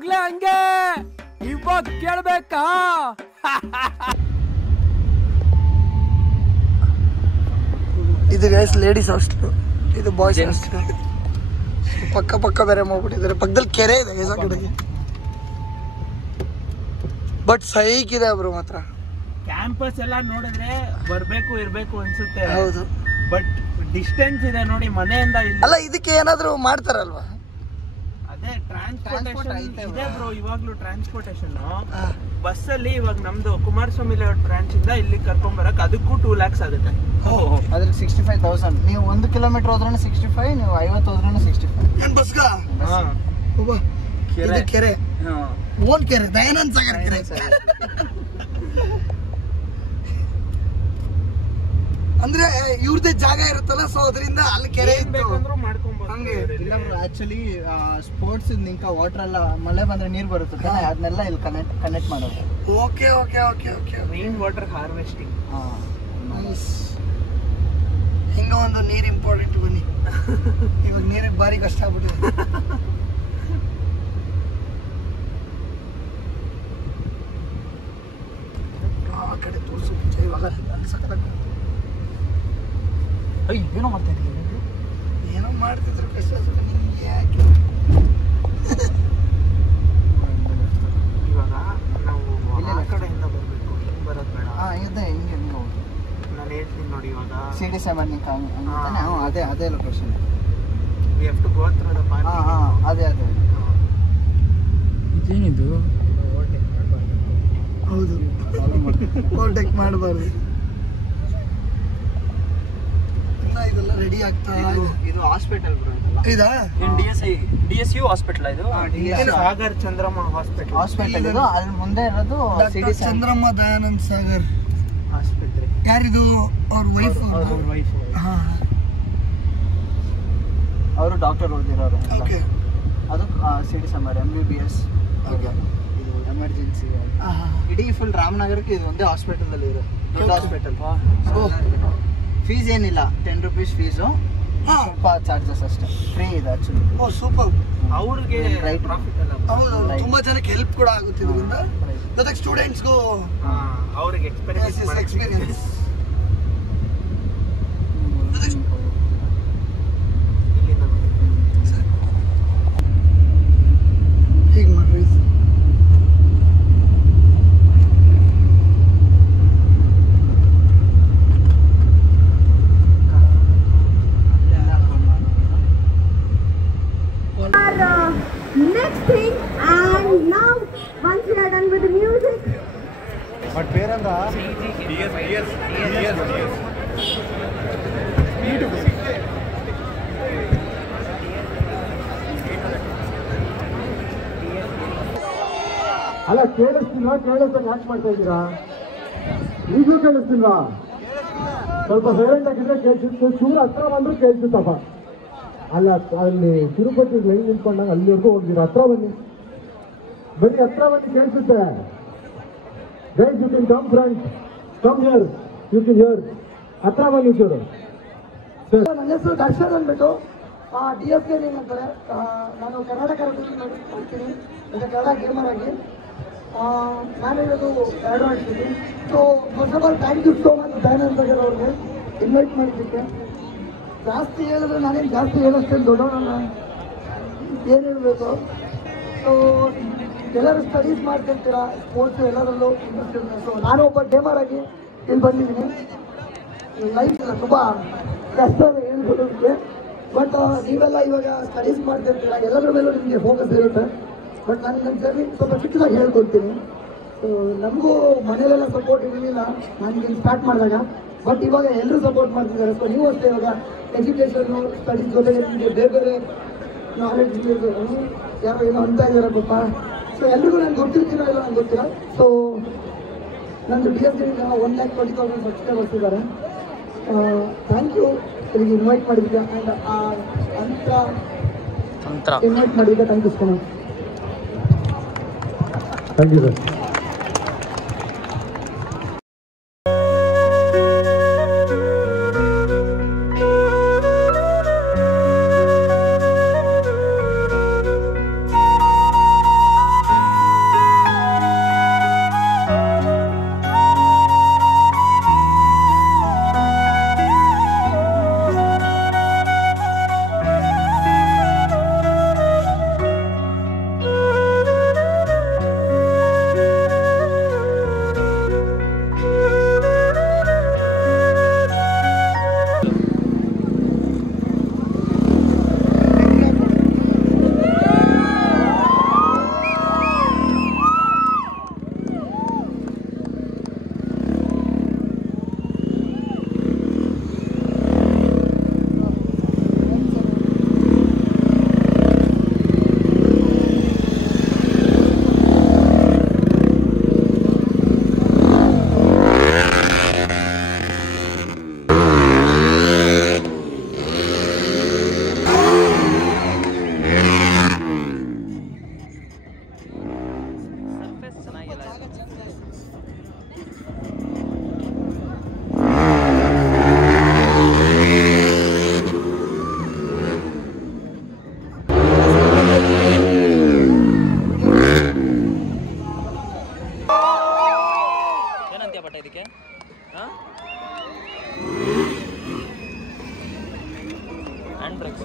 ಅವಾಗ್ಲೇ ಹಂಗೆ ಇವಾಗ ಕೇಳ್ಬೇಕಾ? ಇದು ಗೈಸ್ ಲೇಡೀಸ್ ಹಾಸ್ಟೆಲ್, ಇದು ಬಾಯ್ಸ್ ಹಾಸ್ಟೆಲ್. ಪಕ್ಕ ಬೇರೆ ಮಾಡ್ಬಿಟ್ಟಿದ್ದಾರೆ. ಪಕ್ಕದಲ್ಲಿ ಕೆರೆ ಇದೆ ಗೈಸ್ ಆ ಕಡೆಗೆ. ಬಟ್ ಸೈಕ್ ಇದೆ ಬ್ರೋ ಮಾತ್ರ. ಕ್ಯಾಂಪಸ್ ಎಲ್ಲ ನೋಡಿದ್ರೆ ಬರ್ಬೇಕು ಇರ್ಬೇಕು ಅನ್ಸುತ್ತೆ. ಹೌದು, ಬಟ್ ಡಿಸ್ಟೆನ್ಸ್ ಇದೆ ನೋಡಿ ಮನೆಯಿಂದ. ಅಲ್ಲ ಇದಕ್ಕೆ ಏನಾದ್ರು ಮಾಡ್ತಾರಲ್ವಾ? ಅದೇ ಟ್ರಾನ್ಸ್ಪೋರ್ಟೇಷನ್ ಇದೆ ಬ್ರೋ. ಇವಾಗ್ಲೂ ಟ್ರಾನ್ಸ್ಪೋರ್ಟೇಷನ್ ಬಸ್ ಅಲ್ಲಿ ಇವಾಗ ನಮ್ದು ಕುಮಾರಸ್ವಾಮಿ ಬ್ರಾಂಚ್ ಇಂದ ಇಲ್ಲಿ ಕರ್ಕೊಂಡ್ ಬರಕ್ ಅದಕ್ಕೂ 2 lakhs ಆಗುತ್ತೆ. ಅದ್ರಲ್ಲಿ 65,000. ನೀವು 1 ಕಿಲೋಮೀಟರ್ ಹೋದ್ರೂ 65, ನೀವು 50 ಹೋದ್ರೂ 65. ಏನ್ ಬಸ್ಗ? ಇದು ಕೆರೆ, ಓನ್ ಕೆರೆ, ದಯಾನಂದ್ ಸಾಗರ್ ಕೆರೆ. ಅಂದ್ರೆ ಇವ್ರದೇ ಜಾಗ ಇರುತ್ತಲ್ಲ, ಸೊ ಅದರಿಂದ ಅಲ್ಲಿ ಕೆರೆ ಬೇಕಂದ್ರೂ ಮಾಡ್ಕೊಂಬೋದು. ಇಲ್ಲ ಆಕ್ಚುಲಿ ಸ್ಪೋರ್ಟ್ಸ್ ನಿಂಕ ವಾಟರ್ ಎಲ್ಲ ಮಳೆ ಬಂದ್ರೆ ನೀರ್ ಬರುತ್ತೆ, ಅದನ್ನೆಲ್ಲ ಇಲ್ಲಿ ಕನೆಕ್ಟ್ ಮಾಡೋದು. Okay okay okay okay. Rain water harvesting. ಹಿಂಗ ಒಂದು ನೀರ್ ಇಂಪಾರ್ಟೆಂಟ್. ಬನ್ನಿ, ಇವಾಗ ನೀರಿಗೆ ಭಾರಿ ಕಷ್ಟ ಆಗ್ಬಿಟ್ಟಿದೆ. ಆ ಕಡೆ ತೋರಿಸು ಇವಾಗ ಏನೋ ಮಾಡ್ತಾ ಇದ್ದೀವಿ. ಏನೋ ಮಾಡ್ತಿದ್ರು ಕಷ್ಟ. ನಿಮ್ಗೆ ಯಾಕೆ ಇವಾಗ ನಾವು ಆ ಕಡೆಯಿಂದ ಬರ್ಬೇಕು, ಹಿಂಗ್ ಬರೋದ್ ಬೇಡ. ಇದೆ ಹಿಂಗೆ ನೀವು ನಾನು ಹೇಳ್ತೀನಿ ನೋಡಿ. ಇವಾಗ CD7 ಅಂತಾನೆ. ಅದೇ location. we have to go through the parking. ಅದೇ ಇದೇನಿದು? ಹೌದು, ಓವರ್ಟೇಕ್ ಮಾಡಬಾರ್ದು. ಇದೆಲ್ಲ ರೆಡಿ ಆಗ್ತಾ ಇದೆ. ಇದು ಹಾಸ್ಪಿಟಲ್ ಬ್ರೋ. ಇದಾ DSU ಹಾಸ್ಪಿಟಲ್ ಇದು? ಸಾಗರ್ ಚಂದ್ರಮ್ಮ ಹಾಸ್ಪಿಟಲ್ ಇದು. ಅಲ್ಲಿ ಮುಂದೆ ಇರೋದು ಚಂದ್ರಮ್ಮ ದಯಾನಂದ್ ಸಾಗರ್ ಆಸ್ಪತ್ರೆ. ಯಾರಿದು? ಅವ್ರ ವೈಫ್. ಅವರು ಡಾಕ್ಟರ್ ಓದಿರೋರು. ಓಕೆ. ಅದು CD7 MBBS. ಇದು ಎಮರ್ಜೆನ್ಸಿ. ಇಡೀ ಫುಲ್ ರಾಮನಗರಕ್ಕೆ ಇದು ಒಂದೇ ಹಾಸ್ಪಿಟಲ್ ಅಲ್ಲಿ ಇರೋ ದೊಡ್ಡ ಹಾಸ್ಪಿಟಲ್. ಫೀಸ್ ಏನಿಲ್ಲ, 10 rupees ಫೀಸು, ಸ್ವಲ್ಪ ಚಾರ್ಜಸ್ ಅಷ್ಟೇ. ಫ್ರೀ ಇದೆ ಆಕ್ಚುಲಿ. ಓ ಸೂಪರ್. ಅವ್ರಿಗೆ ಪ್ರಾಫಿಟ್ ಅಲ್ಲ. ಹೌದು, ತುಂಬಾ ಜನಕ್ಕೆ ಹೆಲ್ಪ್ ಕೂಡ ಆಗುತ್ತೆ ಇದರಿಂದ. ಜೊತೆಗೆ ಸ್ಟೂಡೆಂಟ್ಸ್ಗೂ ಅವ್ರಿಗೆ ಎಕ್ಸ್ಪೀರಿಯನ್ಸ್. ಹೀಗೆ ಮಾಡ್ರಿ. Next thing, and now once we are done with the music, but ಬೇರೆಂದ ಅಲ್ಲ ಕೇಳಿಸ್ತಿಲ್ವಾ? ಕೇಳಿಸ್ದಂಗೆ ಯಾಕೆ ಮಾಡ್ತಾ ಇದ್ದೀರಾ? ಈಗೂ ಕೇಳಿಸ್ತಿಲ್ವಾ? ಸ್ವಲ್ಪ ಸೈಲೆಂಟ್ ಆಗಿದ್ರೆ ಕೇಳಿಸುತ್ತೆ. ಚೂರು ಹತ್ರ ಬಂದ್ರು ಕೇಳಿಸುತ್ತಪ್ಪ. ಅಲ್ಲ ಅಲ್ಲಿ ತಿರುಪತಿ ಲೈನ್ ನಿಂತ್ಕೊಂಡಾಗ ಅಲ್ಲಿವರೆಗೂ ಹೋಗಿದ್ದೀರಾ. ಹತ್ರ ಬನ್ನಿ, ಹತ್ರ ಬನ್ನಿ, ಕೇಳಿಸುತ್ತೆ. Guys you can come front, come here, you can hear. ಹತ್ರ ಬನ್ನಿ ಚೂರು. ನನ್ನ ಹೆಸರು ದರ್ಶನ್ ಅಂದ್ಬಿಟ್ಟು DFK ಅಂತಾರೆ. ನಾನು ಕರ್ನಾಟಕ ಮಾಡ್ತೀನಿ ಈಗ ಕನ್ನಡ ಗೇಮರ್ ಆಗಿ. ನಾನಿರೋದು 2 ವರ್ಷದಲ್ಲಿ. So first of all thank you so much Dayanand Sagar ಅವ್ರಿಗೆ ಇನ್ವೈಟ್ ಮಾಡಿದ್ದಕ್ಕೆ. ಜಾಸ್ತಿ ಹೇಳಿದ್ರೆ ನಾನೇನು ಜಾಸ್ತಿ ಹೇಳೋಷ್ಟೇನು ದೊಡ್ಡವನಲ್ಲ, ಏನು ಹೇಳಬೇಕು. ಸೊ ಎಲ್ಲರೂ ಸ್ಟಡೀಸ್ ಮಾಡ್ತಿರ್ತೀರಾ, ಸ್ಪೋರ್ಟ್ಸ್ ಎಲ್ಲರಲ್ಲೂ ಇಂಟ್ರೆಸ್ಟ್ ಇರುತ್ತೆ. ಸೊ ನಾನು ಒಬ್ಬ ಗೇಮರ್ ಆಗಿ ಇಲ್ಲಿ ಬಂದಿದ್ದೀನಿ. ಲೈಫ್ ಇಲ್ಲ, ತುಂಬ ಕಷ್ಟ ಹೇಳ್ಕೊಡೋದಕ್ಕೆ. ಬಟ್ ನೀವೆಲ್ಲ ಇವಾಗ ಸ್ಟಡೀಸ್ ಮಾಡ್ತಿರ್ತೀರ, ಎಲ್ಲರ ಮೇಲೂ ನಿಮಗೆ ಫೋಕಸ್ ಇರುತ್ತೆ. ಬಟ್ ನಾನು ನನ್ನ ಸರಿ ಸ್ವಲ್ಪ ಚಿಕ್ಕದಾಗಿ ಹೇಳ್ಕೊಡ್ತೀನಿ. ಸೊ ನಮಗೂ ಮನೇಲೆಲ್ಲ ಸಪೋರ್ಟ್ ಇರಲಿಲ್ಲ ನಾನು ಈಗ ಸ್ಟಾರ್ಟ್ ಮಾಡಿದಾಗ. ಬಟ್ ಇವಾಗ ಎಲ್ಲರೂ ಸಪೋರ್ಟ್ ಮಾಡ್ತಿದ್ದಾರೆ. ಸೊ ನೀವು ಅಷ್ಟೇ ಇವಾಗ ಎಜುಕೇಷನ್ನು ಸ್ಟಡೀಸ್ ಜೊತೆಗೆ ನಿಮಗೆ ಬೇರೆ ಬೇರೆ ನಾಲೆಡ್ಜ್ ಯಾರೋ ಏನೋ ಅಂತ ಇದ್ದಾರೆ ಪಾಪ. ಸೊ ಎಲ್ರಿಗೂ ನನಗೆ ಗೊತ್ತಿರ್ತೀರೋ ಇಲ್ಲ ನನಗೆ ಗೊತ್ತಿಲ್ಲ. ಸೊ ನಂದು DFK 1,20,000 ಸಬ್ಸ್ಕ್ರೈಬರ್ಸ್ ಇದ್ದಾರೆ. ಥ್ಯಾಂಕ್ ಯು ಇಲ್ಲಿಗೆ ಇನ್ವೈಟ್ ಮಾಡಿದ್ದೆ. ಆ್ಯಂಡ್ ಇನ್ವೈಟ್ ಮಾಡಿದ್ದೆ. Thank you so much. Thank you sir. Hand breaks